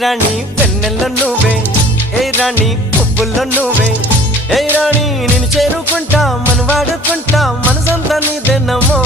రాణి వెన్నెల్లో నువ్వే, ఏ రాణి పువ్వుల్లో నువ్వే, ఏ రాణి నేను చేరుకుంటా, మన వాడుకుంటా, మనసంతా నీదేనమ్మో.